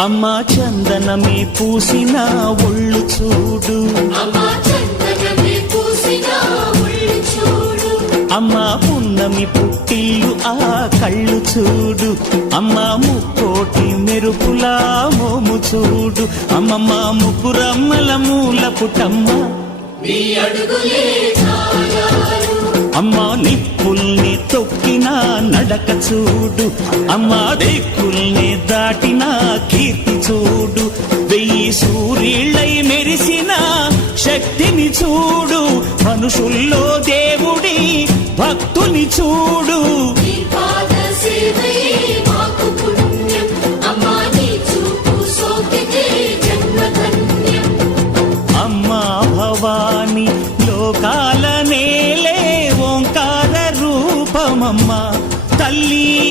అమ్మా చందనమే పూసిన ఒళ్ళు చూడు, అమ్మా పున్నమి పుట్టిల్లు ఆ కళ్ళు చూడు, అమ్మా ముక్కోటి మెరుపులా మోము చూడు, అమ్మమ్మ ముగ్గురమ్మల మూల పుటమ్మ అమ్మా నిప్పుల్ని తొక్కిన నడక చూడు, అమ్మా దిక్కుల్ని దాటిన కీర్తి చూడు, 1000 సూర్యుళ్ళై మెరిసిన శక్తిని చూడు, మనుషుల్లో దేవుడి భక్తుని చూడు.